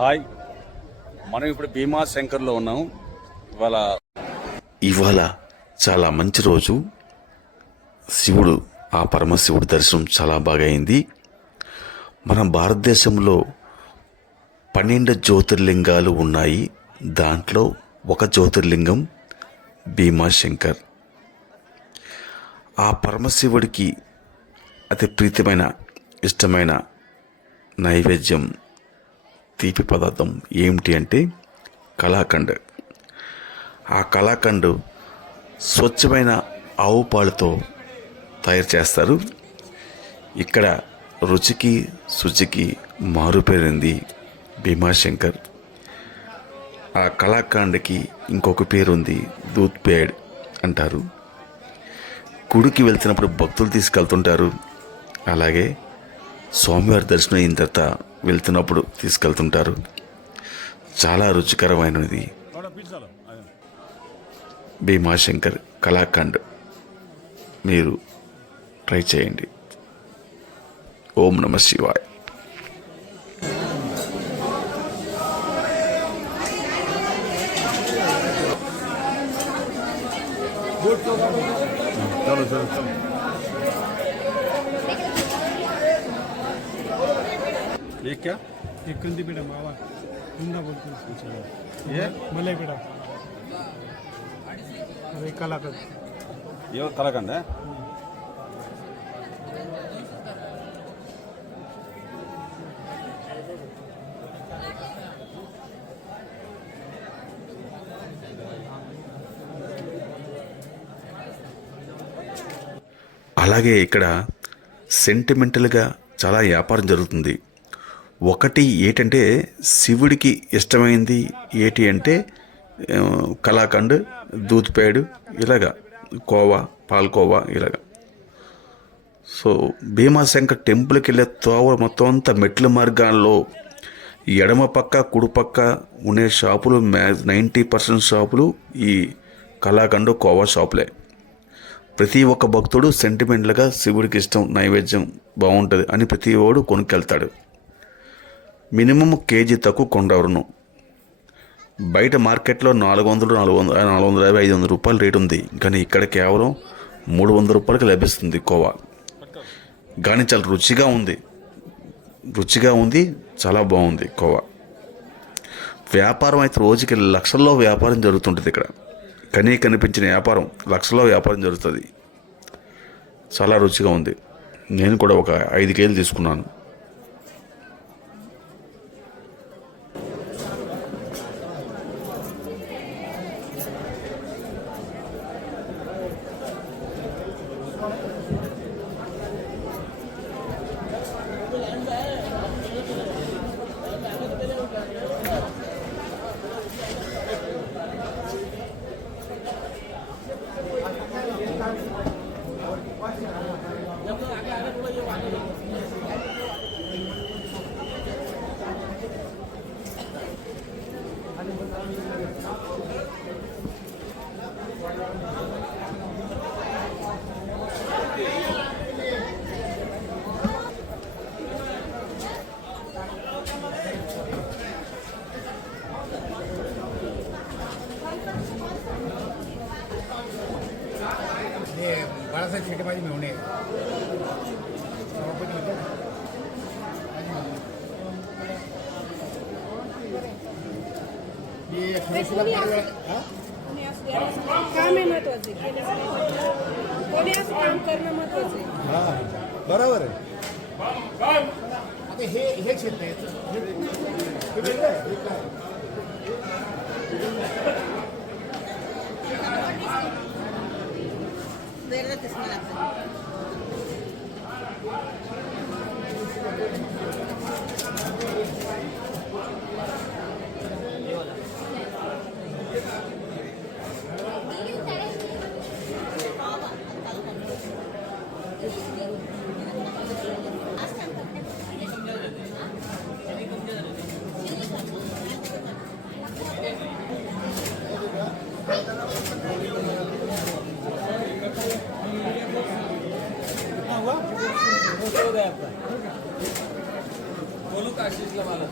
హాయ్, మనం ఇప్పుడు భీమాశంకర్లో ఉన్నాం. ఇవాళ చాలా మంచి రోజు. శివుడు, ఆ పరమశివుడు దర్శనం చాలా బాగా అయింది. మన భారతదేశంలో 12 జ్యోతిర్లింగాలు ఉన్నాయి. దాంట్లో ఒక జ్యోతిర్లింగం భీమాశంకర్. ఆ పరమశివుడికి అతి ప్రీతమైన, ఇష్టమైన నైవేద్యం, తీపి పదార్థం ఏమిటి అంటే కలాకండ్. ఆ కలాకండ్ స్వచ్ఛమైన ఆవు పాలతో తయారు చేస్తారు. ఇక్కడ రుచికి శుచికి మారుపేరింది భీమాశంకర్. ఆ కలాకండ్కి ఇంకొక పేరు ఉంది, దూద్ పేడ్ అంటారు. గుడికి వెళ్తున్నప్పుడు భక్తులు తీసుకెళ్తుంటారు. అలాగే స్వామివారి దర్శనం అయిన తర్వాత వెళ్తున్నప్పుడు తీసుకెళ్తుంటారు. చాలా రుచికరమైనది భీమాశంకర్ కలాకండ్. మీరు ట్రై చేయండి. ఓం నమః శివాయ. ये क्या? ये कंदी पेड़ा मावा कुंदा बोलते हैं इसको। ये मलाई पेड़ा और एक कलाकंद। ये कलाकंद है. అలాగే ఇక్కడ సెంటిమెంటల్గా చాలా వ్యాపారం జరుగుతుంది. ఒకటి ఏంటంటే శివుడికి ఇష్టమైంది ఏంటి అంటే కలాకండ్, దూద్ పేడు, ఇలాగా కోవా, పాల్కోవా ఇలాగా. సో భీమాశంకర్ టెంపుల్కి వెళ్ళే తోవ మొత్తం అంతా మెట్ల మార్గాల్లో ఎడమ పక్క కుడి పక్క ఉండే షాపులు 90% షాపులు ఈ కలాకండ్, కోవా షాపులే. ప్రతి ఒక్క భక్తుడు సెంటిమెంట్లుగా శివుడికి ఇష్టం, నైవేద్యం బాగుంటుంది అని ప్రతి వాడు కొనుక్కెళ్తాడు. మినిమం కేజీ తక్కువ కొండవరును. బయట మార్కెట్లో 400, 450, 500 రూపాయల రేటు ఉంది. కానీ ఇక్కడ కేవలం 300 రూపాయలకి లభిస్తుంది కోవా. కానీ చాలా రుచిగా ఉంది, చాలా బాగుంది కోవా. వ్యాపారం అయితే రోజుకి లక్షల్లో వ్యాపారం జరుగుతుంటుంది ఇక్కడ. కనిపించిన వ్యాపారం లక్షల్లో వ్యాపారం జరుగుతుంది. చాలా రుచిగా ఉంది. నేను కూడా ఒక 5 కేజీలు తీసుకున్నాను. बड़ा सा छोटे बाजी में होने ये काम आहे महत्वाचे, कोणी असं काम करणं महत्वाचं आहे. हां बरोबर आहे. आता हे क्षेत्र आहे हे वेगळं आहे. वेगळं दिसणं लागतं. हो गया आपका बोलू का आशीष ला मला